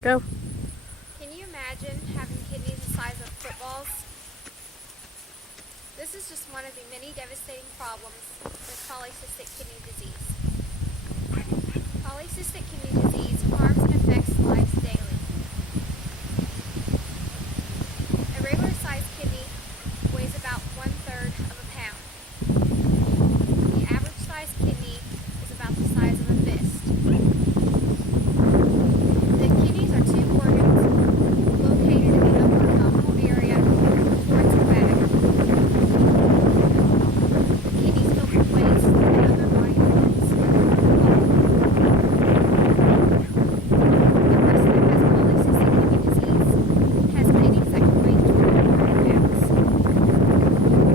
Go. Can you imagine having kidneys the size of footballs? This is just one of the many devastating problems with polycystic kidney disease. Polycystic kidney disease harms and affects lives daily. A regular-sized kidney weighs about 1/3 of a pound. The average-sized kidney is about the size of a fist. The kidneys are two organs located in the upper abdominal area towards the back. The kidneys filter waste and other body fluids. A person that has polycystic kidney disease has kidneys that can weigh 200 pounds.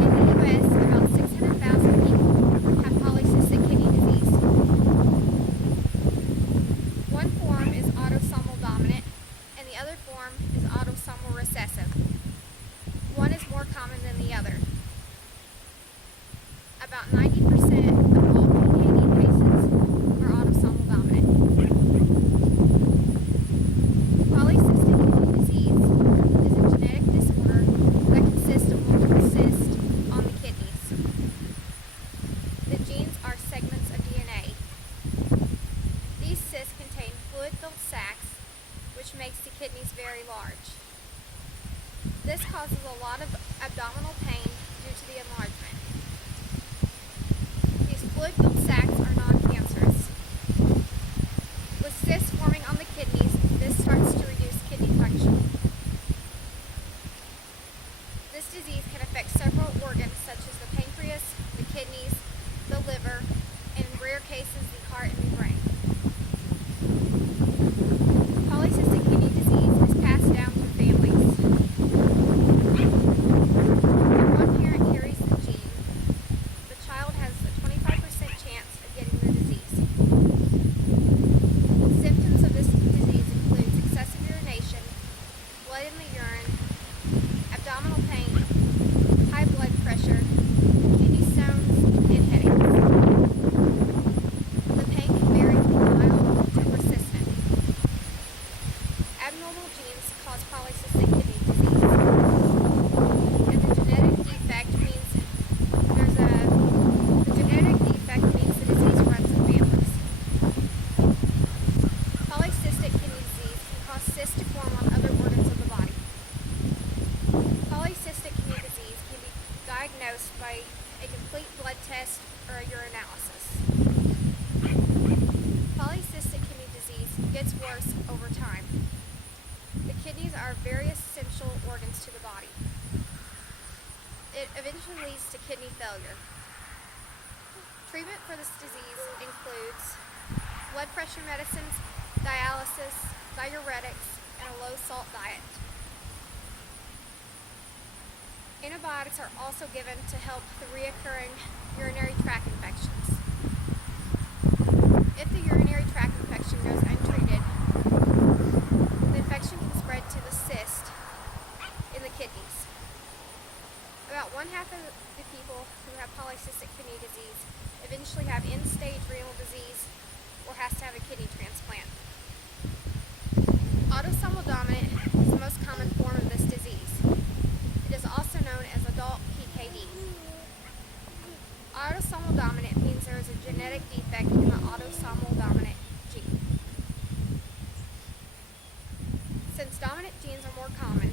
In the U.S., about 600,000 people have polycystic kidney disease. One form is autosomal dominant, and the other form is autosomal recessive. One is more common than the other. About 90% of all PKD cases are autosomal dominant. Polycystic kidney disease is a genetic disorder that consists of multiple cysts on the kidneys. The genes are segments of DNA. These cysts contain fluid-filled sacs, which makes the kidneys very large. This causes a lot of abdominal pain due to the enlargement. These fluid-filled sacs are non-cancerous. With cysts forming on the kidneys, this starts to reduce kidney function. This disease can affect several organs such as the pancreas, the kidneys, the liver, and in rare cases the heart and the brain. Polycystic kidney disease is passed down through families. If one parent carries the gene, the child has a 25% chance of getting the disease. Symptoms of this disease include excessive urination, blood in the urine, abdominal pain, high blood pressure, kidney stones, and headaches. The pain can vary from mild to persistent. Abnormal genes cause polycystic kidney disease. And the genetic defect means the disease runs in families. Polycystic kidney disease can cause cysts to form on other organs of the body. Polycystic kidney disease can be diagnosed by a complete blood test or a urinalysis. Polycystic kidney disease gets worse over time. The kidneys are very essential organs to the body. It eventually leads to kidney failure. Treatment for this disease includes blood pressure medicines, dialysis, diuretics, and a low-salt diet. Antibiotics are also given to help the recurring urinary tract infections. If the urinary tract infection goes untreated, the infection can spread to the cyst in the kidneys. About 1/2 of the people who have polycystic kidney disease eventually have end-stage renal disease or has to have a kidney transplant. Autosomal dominant is the most common form of this disease. It is also known as adult PKD. Autosomal dominant means there is a genetic defect in the autosomal dominant gene. Since dominant genes are more common,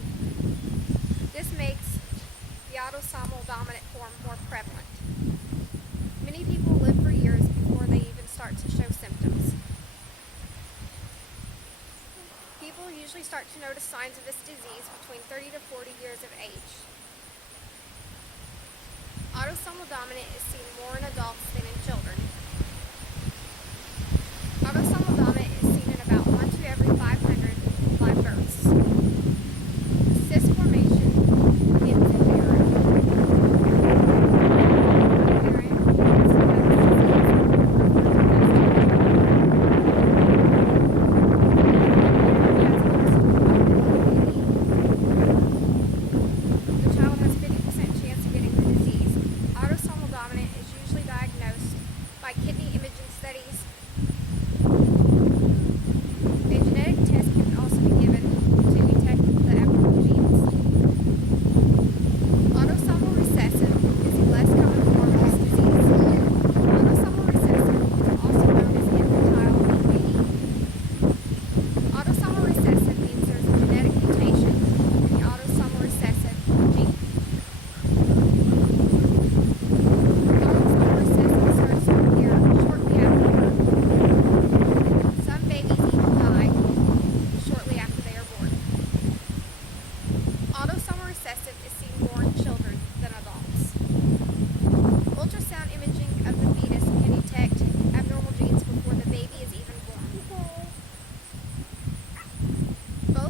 this makes the autosomal dominant form more prevalent. Many people live for years before they even start to show symptoms. People usually start to notice signs of this disease between 30 to 40 years of age. Autosomal dominant is seen more in adults than in children. Autosomal dominant is seen in about 1 to every 500 live births. Cyst formation begins in the urine. The child has 50% chance of getting the disease. Autosomal dominant is usually diagnosed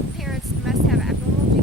Both parents must have abnormal